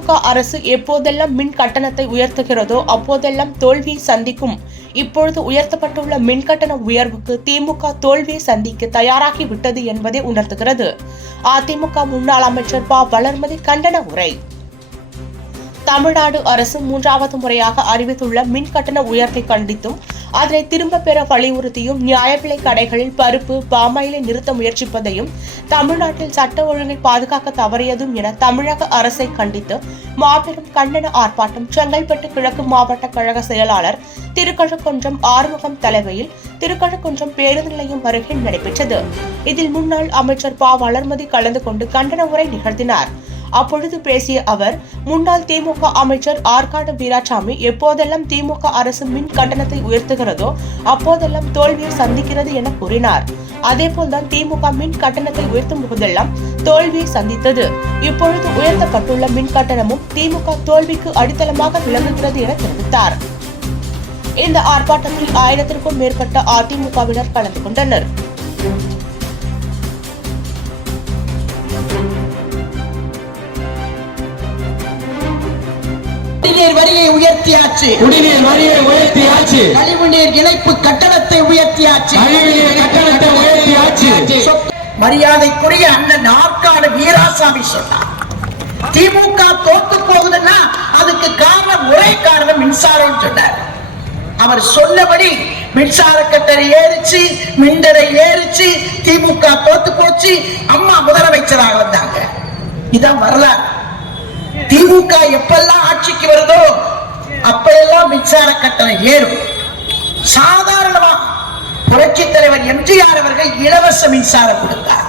திமுக அரசு எப்போதெல்லாம் மின் கட்டணத்தை உயர்த்துகிறதோ அப்போதெல்லாம் தோல்வியை சந்திக்கும். இப்பொழுது உயர்த்தப்பட்டுள்ள மின் கட்டண உயர்வுக்கு திமுக தோல்வியை சந்திக்க தயாராகி விட்டது என்பதை உணர்த்துகிறது. அதிமுக முன்னாள் அமைச்சர் ப. வளர்மதி கண்டன உரை. தமிழ்நாடு அரசு 3வது முறையாக அறிவித்துள்ள மின் கட்டண உயர்வை கண்டித்தும் அதனை திரும்ப பெற வலியுறுத்தியும் நியாய விலை கடைகளில் பருப்பு பாமாயிலை நிறுத்த முயற்சிப்பதையும் தமிழ்நாட்டில் சட்ட ஒழுங்கை பாதுகாக்க தவறியதும் என தமிழக அரசை கண்டித்து மாபெரும் கண்டன ஆர்ப்பாட்டம் செங்கல்பட்டு கிழக்கு மாவட்ட கழக செயலாளர் திருக்கழுக்குன்றம் ஆறுமுகம் தலைமையில் திருக்கழுக்குன்றம் பேருந்து நிலையம் அருகே நடைபெற்றது. இதில் முன்னாள் அமைச்சர் ப. வளர்மதி கலந்து கொண்டு கண்டன உரை நிகழ்த்தினார். அப்பொழுது பேசிய அவர், முன்னாள் திமுக அமைச்சர் ஆற்காடு வீராசாமி எப்போதெல்லாம் திமுக அரசு மின் கட்டணத்தை உயர்த்துகிறதோ அப்போதெல்லாம் தோல்வியை சந்திக்கிறது என கூறினார். அதேபோல்தான் திமுக மின் கட்டணத்தை உயர்த்தும் போதெல்லாம் தோல்வியை சந்தித்தது. இப்பொழுது உயர்த்தப்பட்டுள்ள மின் கட்டணமும் திமுக தோல்விக்கு அடித்தளமாக விளங்குகிறது என தெரிவித்தார். இந்த ஆர்ப்பாட்டத்தில் 1000க்கும் மேற்பட்ட அதிமுகவினர் கலந்து கொண்டனர். குடிநீர் வரியை உயர்த்தியாச்சு, கழிவுநீர் இணைப்பு கட்டணத்தை உயர்த்தியாச்சு, மரியாதைக்குரிய அண்ணன் ஆற்காடு வீராசாமி சொன்னார், திமுக தோத்து போகுதுன்னா அதுக்கு காரணம் ஒரே காரணம் மின்சாரம் சொன்னார். அவர் சொன்னபடி மின்சார கட்டணை ஏறிச்சு, மின்தடை ஏறிச்சு, திமுக தோத்து போச்சு, அம்மா முதலமைச்சராக வந்தாங்க. இதான் வரலாறு. திமுக எப்பெல்லாம் ஆட்சிக்கு வருதோ அப்பெல்லாம் மின்சார கட்டணம் ஏறும். சாதாரணமா புரட்சி தலைவர் எம்ஜிஆர் அவர்கள் இலவச மின்சாரம் கொடுத்தார்.